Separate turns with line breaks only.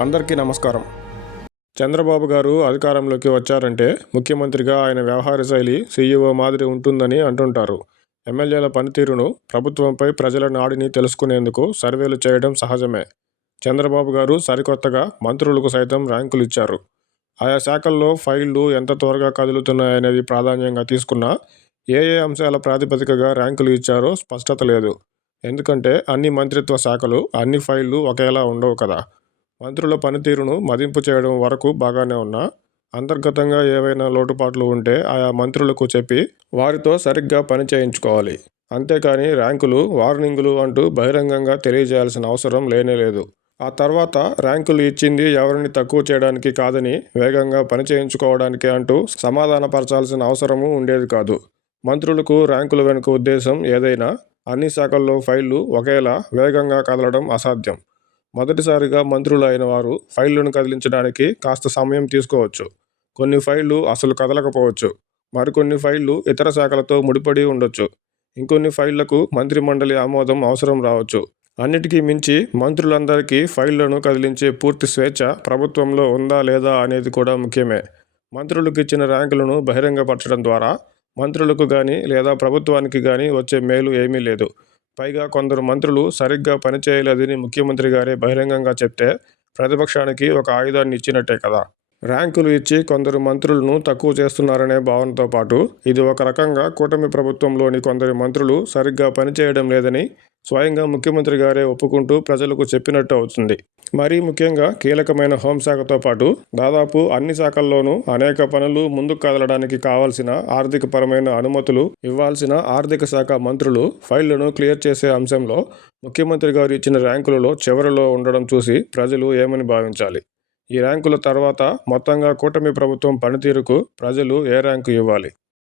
అందరికీ నమస్కారం. చంద్రబాబు గారు అధికారంలోకి వచ్చారంటే ముఖ్యమంత్రిగా ఆయన వ్యవహార శైలి సీఈఓ మాదిరి ఉంటుందని అంటుంటారు. ఎమ్మెల్యేల పనితీరును ప్రభుత్వంపై ప్రజల నాడిని తెలుసుకునేందుకు సర్వేలు చేయడం సహజమే. చంద్రబాబు గారు సరికొత్తగా మంత్రులకు సైతం ర్యాంకులు ఇచ్చారు. ఆయా శాఖల్లో ఫైళ్ళు ఎంత త్వరగా కదులుతున్నాయనేది ప్రాధాన్యంగా తీసుకున్నా ఏ ఏ అంశాల ప్రాతిపదికగా ర్యాంకులు ఇచ్చారో స్పష్టత లేదు. ఎందుకంటే అన్ని మంత్రిత్వ శాఖలు అన్ని ఫైళ్ళు ఒకేలా ఉండవు కదా. మంత్రుల పనితీరును మదింపు చేయడం వరకు బాగానే ఉన్నా అంతర్గతంగా ఏవైనా లోటుపాట్లు ఉంటే ఆయా మంత్రులకు చెప్పి వారితో సరిగ్గా పని చేయించుకోవాలి. అంతేకాని ర్యాంకులు వార్నింగులు అంటూ బహిరంగంగా తెలియజేయాల్సిన అవసరం లేనేలేదు ఆ తర్వాత ర్యాంకులు ఇచ్చింది ఎవరిని తక్కువ చేయడానికి కాదని వేగంగా పని చేయించుకోవడానికి అంటూ సమాధానపరచాల్సిన అవసరము ఉండేది కాదు. మంత్రులకు ర్యాంకుల వెనుక ఉద్దేశం ఏదైనా అన్ని శాఖల్లో ఫైళ్ళు ఒకేలా వేగంగా కదలడం అసాధ్యం. మొదటిసారిగా మంత్రులు అయిన వారు ఫైళ్ళను కదిలించడానికి కాస్త సమయం తీసుకోవచ్చు. కొన్ని ఫైళ్ళు అసలు కదలకపోవచ్చు. మరికొన్ని ఫైళ్ళు ఇతర శాఖలతో ముడిపడి ఉండొచ్చు. ఇంకొన్ని ఫైళ్ళకు మంత్రి మండలి ఆమోదం అవసరం రావచ్చు. అన్నిటికీ మించి మంత్రులందరికీ ఫైళ్ళను కదిలించే పూర్తి స్వేచ్ఛ ప్రభుత్వంలో ఉందా లేదా అనేది కూడా ముఖ్యమే. మంత్రులకు ఇచ్చిన ర్యాంకులను బహిరంగపరచడం ద్వారా మంత్రులకు కానీ లేదా ప్రభుత్వానికి కానీ వచ్చే మేలు ఏమీ లేదు. పైగా కొందరు మంత్రులు సరిగ్గా పనిచేయలేదని ముఖ్యమంత్రి గారే బహిరంగంగా చెప్తే ప్రతిపక్షానికి ఒక ఆయుధాన్ని ఇచ్చినట్టే కదా. ర్యాంకులు ఇచ్చి కొందరు మంత్రులను తక్కువ చేస్తున్నారనే భావనతో పాటు ఇది ఒక రకంగా కూటమి ప్రభుత్వంలోని కొందరు మంత్రులు సరిగ్గా పనిచేయడం లేదని స్వయంగా ముఖ్యమంత్రి గారే ఒప్పుకుంటూ ప్రజలకు చెప్పినట్టు అవుతుంది. మరీ ముఖ్యంగా కీలకమైన హోంశాఖతో పాటు దాదాపు అన్ని శాఖల్లోనూ అనేక పనులు ముందుకు కదలడానికి కావాల్సిన ఆర్థిక పరమైన అనుమతులు ఇవ్వాల్సిన ఆర్థిక శాఖ మంత్రులు ఫైళ్ళను క్లియర్ చేసే అంశంలో ముఖ్యమంత్రి గారు ఇచ్చిన ర్యాంకులలో చివరిలో ఉండడం చూసి ప్రజలు ఏమని భావించాలి? ఈ ర్యాంకుల తర్వాత మొత్తంగా కూటమి ప్రభుత్వం పనితీరుకు ప్రజలు ఏ ర్యాంకు ఇవ్వాలి?